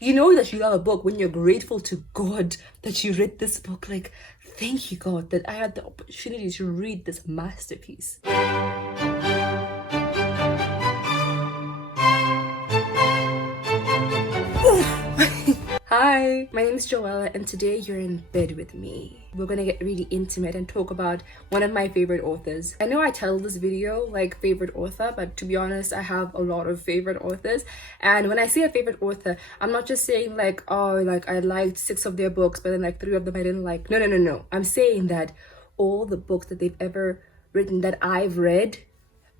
You know that you love a book when you're grateful to God that you read this book. Like, thank you, God, that I had the opportunity to read this masterpiece. Hi, my name is Joella, and today you're in bed with me. We're gonna get really intimate and talk about one of my favorite authors. I know I titled this video like favorite author, but to be honest, I have a lot of favorite authors. And when I say a favorite author, I'm not just saying like, oh, like I liked 6 of their books, but then like 3 of them I didn't like. No. I'm saying that all the books that they've ever written that I've read,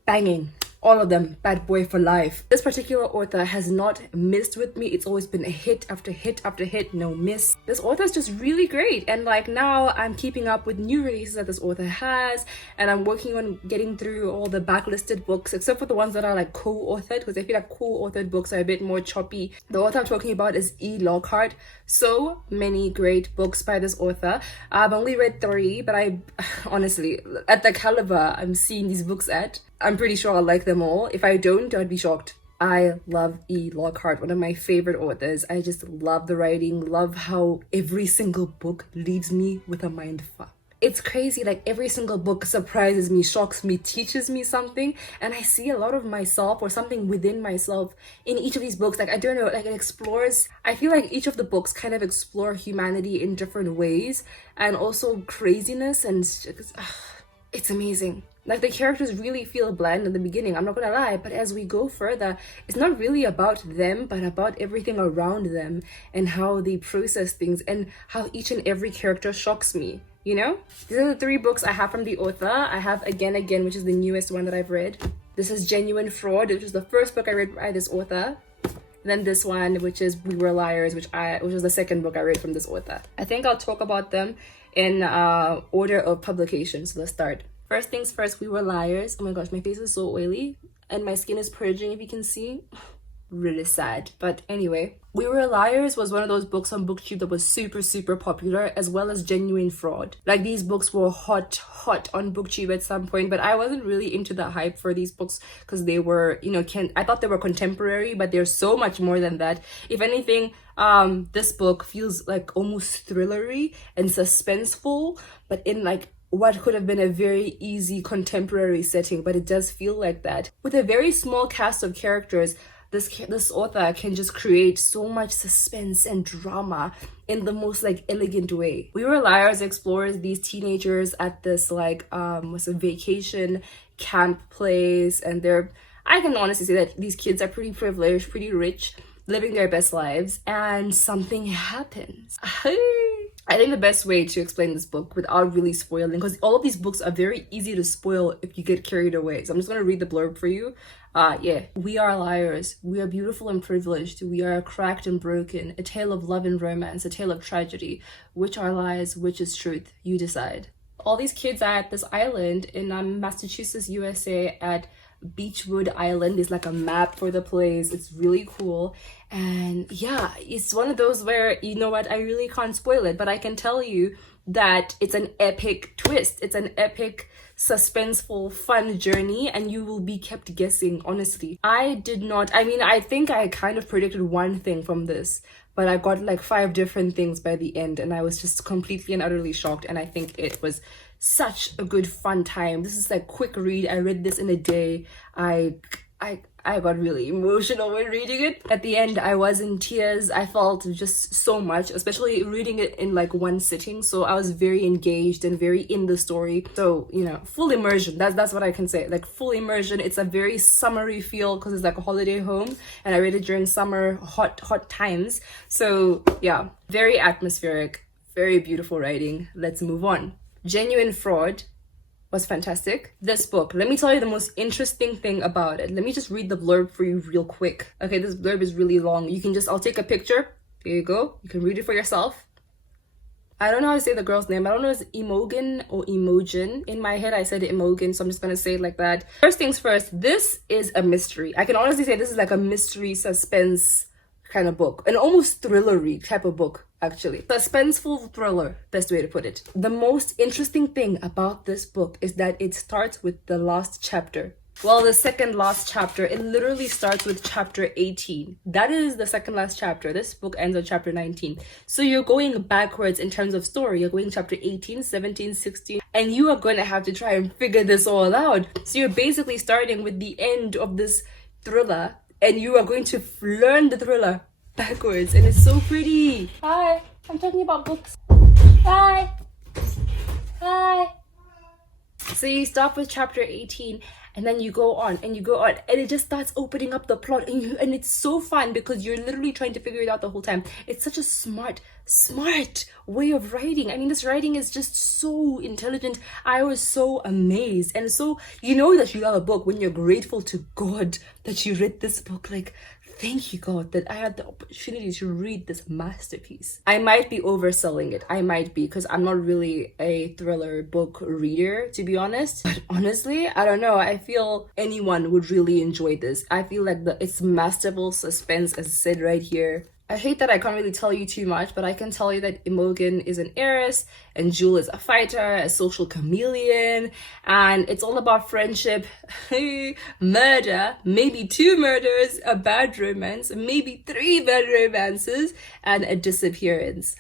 banging. All of them, bad boy for life. This particular author has not missed with me. It's always been a hit after hit after hit, no miss. This author is just really great, and like now I'm keeping up with new releases that this author has, and I'm working on getting through all the backlisted books, except for the ones that are like co-authored, because I feel like co-authored books are a bit more choppy. The author I'm talking about is Lockhart. So many great books by this author. I've only read 3, but I honestly, at the caliber I'm seeing these books at, I'm pretty sure I'll like them all. If I don't, I'd be shocked. I love Lockhart, one of my favorite authors. I just love the writing, love how every single book leaves me with a mind fuck. It's crazy, like every single book surprises me, shocks me, teaches me something, and I see a lot of myself or something within myself in each of these books. Like, I don't know, like it explores, I feel like each of the books kind of explore humanity in different ways, and also craziness, and it's amazing. Like, the characters really feel bland in the beginning, I'm not gonna lie, but as we go further, it's not really about them, but about everything around them and how they process things and how each and every character shocks me, you know? These are the 3 books I have from the author. I have Again, which is the newest one that I've read. This is Genuine Fraud, which is the first book I read by this author. And then this one, which is We Were Liars, which was the second book I read from this author. I think I'll talk about them in order of publication, so let's start. First things first, We Were Liars. Oh my gosh, my face is so oily and my skin is purging, if you can see. Really sad. But anyway, We Were Liars was one of those books on BookTube that was super popular, as well as Genuine Fraud. Like, these books were hot on BookTube at some point, but I wasn't really into the hype for these books because they were, you know, I thought they were contemporary, but they're so much more than that. If anything, this book feels like almost thrillery and suspenseful, but in like what could have been a very easy contemporary setting, but it does feel like that. With a very small cast of characters, this author can just create so much suspense and drama in the most like elegant way. We Were Liars explores these teenagers at this like vacation camp place, and I can honestly say that these kids are pretty privileged, pretty rich, living their best lives, and something happens. I think the best way to explain this book without really spoiling, because all of these books are very easy to spoil if you get carried away. So I'm just going to read the blurb for you. Yeah. We are liars. We are beautiful and privileged. We are cracked and broken. A tale of love and romance, a tale of tragedy. Which are lies, which is truth? You decide. All these kids are at this island in Massachusetts, USA, at Beechwood Island. There's like a map for the place. It's really cool. And yeah, it's one of those where, you know what, I really can't spoil it, but I can tell you that it's an epic twist. It's an epic, suspenseful, fun journey, and you will be kept guessing, honestly. I think I kind of predicted one thing from this, but I got like 5 different things by the end, and I was just completely and utterly shocked, and I think it was such a good fun time. This is like quick read. I read this in a day. I got really emotional when reading it. At the end, I was in tears. I felt just so much, especially reading it in like one sitting. So I was very engaged and very in the story. So, you know, full immersion. That's what I can say. Like, full immersion. It's a very summery feel because it's like a holiday home, and I read it during summer hot times. So yeah, very atmospheric, very beautiful writing. Let's move on. Genuine Fraud was fantastic. This book, let me tell you the most interesting thing about it. Let me just read the blurb for you real quick. Okay, this blurb is really long. I'll take a picture. There you go. You can read it for yourself. I don't know how to say the girl's name. I don't know if it's Imogen or Imogen. In my head, I said Imogen, so I'm just gonna say it like that. First things first, this is a mystery. I can honestly say this is like a mystery suspense kind of book. An almost thrillery type of book, actually. Suspenseful thriller, best way to put it. The most interesting thing about this book is that it starts with the last chapter. Well, the second last chapter, it literally starts with chapter 18. That is the second last chapter. This book ends on chapter 19. So you're going backwards in terms of story. You're going chapter 18, 17, 16, and you are going to have to try and figure this all out. So you're basically starting with the end of this thriller, and you are going to learn the thriller backwards, and it's so pretty. Hi, I'm talking about books. Hi. Hi. So you start with chapter 18, and then you go on and you go on, and it just starts opening up the plot, and it's so fun because you're literally trying to figure it out the whole time. It's such a smart way of writing. I mean, this writing is just so intelligent. I was so amazed. And so you know that you love a book when you're grateful to God that you read this book. Like, thank you, God, that I had the opportunity to read this masterpiece. I might be overselling it. I might be, because I'm not really a thriller book reader, to be honest. But honestly, I don't know. I feel anyone would really enjoy this. I feel like it's masterful suspense, as said right here. I hate that I can't really tell you too much, but I can tell you that Imogen is an heiress and Jewel is a fighter, a social chameleon, and it's all about friendship, murder, maybe 2 murders, a bad romance, maybe 3 bad romances, and a disappearance.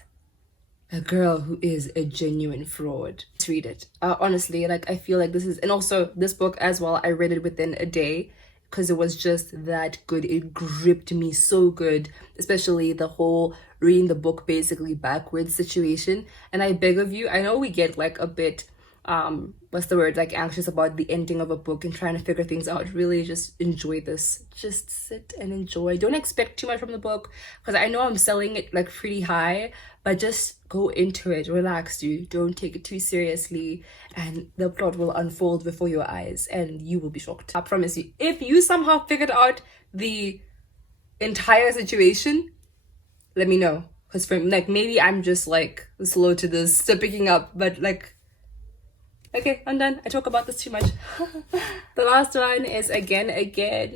A girl who is a genuine fraud. Let's read it. Honestly, like, I feel like this is, and also this book as well, I read it within a day, because it was just that good. It gripped me so good, especially the whole reading the book basically backwards situation. And I beg of you, I know we get like a bit like anxious about the ending of a book and trying to figure things out. Really just enjoy this. Just sit and enjoy. Don't expect too much from the book, because I know I'm selling it like pretty high, but just go into it, relax, dude. Don't take it too seriously, and the plot will unfold before your eyes and you will be shocked. I promise you, if you somehow figured out the entire situation, let me know, because from like, maybe I'm just like slow to this, to picking up, but like, okay, I'm done. I talk about this too much. The last one is again.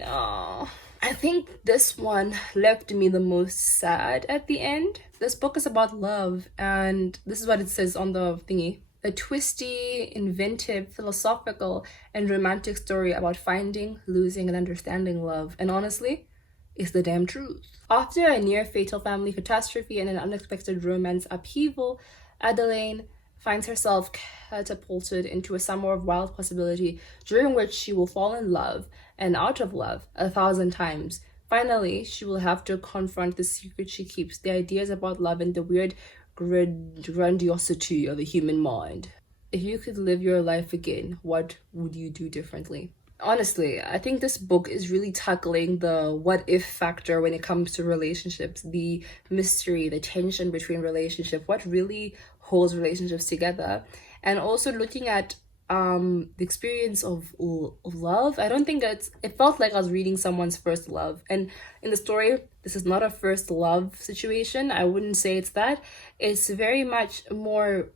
Oh, I think this one left me the most sad at the end. This book is about love, and this is what it says on the thingy. A twisty, inventive, philosophical, and romantic story about finding, losing, and understanding love. And honestly, it's the damn truth. After a near-fatal family catastrophe and an unexpected romance upheaval, Adelaine finds herself catapulted into a summer of wild possibility, during which she will fall in love and out of love 1,000 times. Finally, she will have to confront the secret she keeps, the ideas about love, and the weird grandiosity of the human mind. If you could live your life again, what would you do differently? Honestly, I think this book is really tackling the what if factor when it comes to relationships, the mystery, the tension between relationships, what really holds relationships together, and also looking at the experience of love. I don't think it felt like I was reading someone's first love, and in the story this is not a first love situation. I wouldn't say it's that. It's very much more,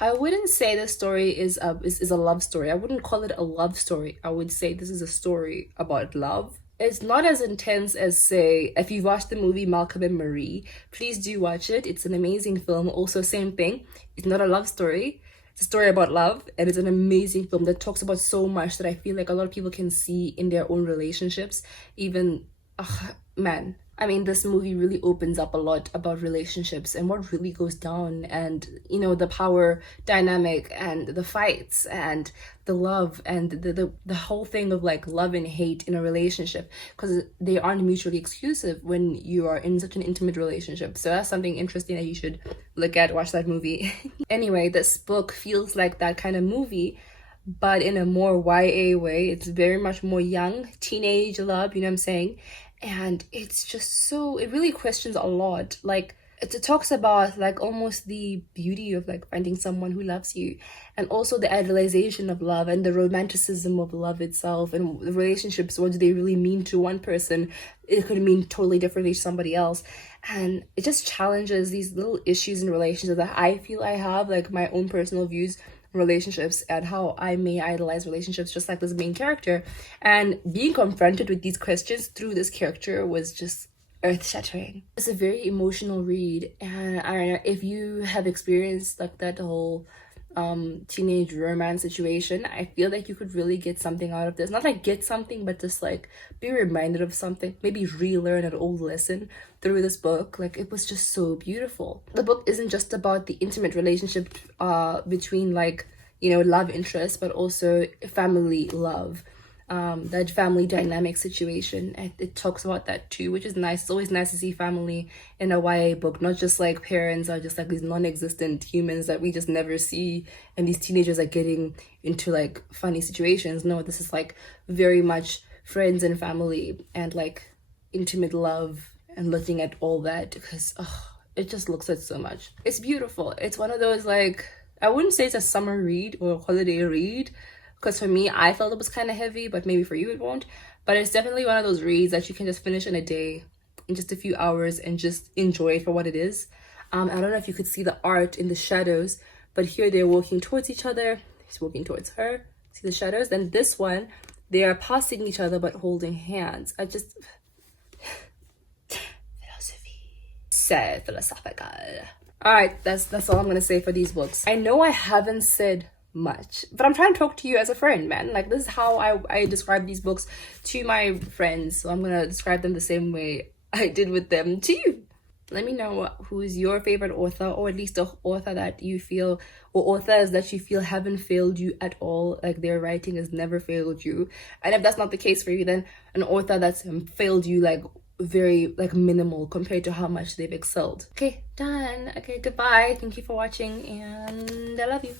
I wouldn't say this story is a love story. I wouldn't call it a love story. I would say this is a story about love. It's not as intense as, say, if you've watched the movie Malcolm and Marie, please do watch it. It's an amazing film. Also, same thing. It's not a love story. It's a story about love, and it's an amazing film that talks about so much that I feel like a lot of people can see in their own relationships. Even, man. I mean, this movie really opens up a lot about relationships and what really goes down, and, you know, the power dynamic and the fights and the love and the whole thing of like love and hate in a relationship, because they aren't mutually exclusive when you are in such an intimate relationship. So that's something interesting that you should look at, watch that movie. Anyway, this book feels like that kind of movie, but in a more YA way. It's very much more young, teenage love, you know what I'm saying? And it's just so, it really questions a lot. Like, it talks about like almost the beauty of like finding someone who loves you, and also the idealization of love and the romanticism of love itself, and the relationships. What do they really mean to one person? It could mean totally differently to somebody else. And it just challenges these little issues in relationships that I feel I have, like my own personal views, relationships, and how I may idolize relationships just like this main character. And being confronted with these questions through this character was just earth-shattering. It's a very emotional read, and I don't know if you have experienced like that whole teenage romance situation. I feel like you could really get something out of this. Not like get something, but just like be reminded of something, maybe relearn an old lesson through this book. Like, it was just so beautiful. The book isn't just about the intimate relationship between, like, you know, love interest, but also family love, that family dynamic situation. It talks about that too, which is nice. It's always nice to see family in a YA book, not just like parents are just like these non-existent humans that we just never see, and these teenagers are getting into like funny situations. No, this is like very much friends and family and like intimate love, and looking at all that, because it just looks at so much. It's beautiful. It's one of those, like, I wouldn't say it's a summer read or a holiday read, because for me, I felt it was kind of heavy, but maybe for you it won't. But it's definitely one of those reads that you can just finish in a day, in just a few hours, and just enjoy it for what it is. I don't know if you could see the art in the shadows, but here they're walking towards each other. He's walking towards her. See the shadows? Then this one, they are passing each other but holding hands. I just... philosophy. So philosophical. All right, that's all I'm gonna say for these books. I know I haven't said much, but I'm trying to talk to you as a friend, man. Like, this is how I describe these books to my friends, so I'm gonna describe them the same way I did with them to you. Let me know who's your favorite author, or at least an author that you feel, or authors that you feel haven't failed you at all, like their writing has never failed you. And if that's not the case for you, then an author that's failed you like very like minimal compared to how much they've excelled. Okay, done. Okay, goodbye. Thank you for watching, and I love you.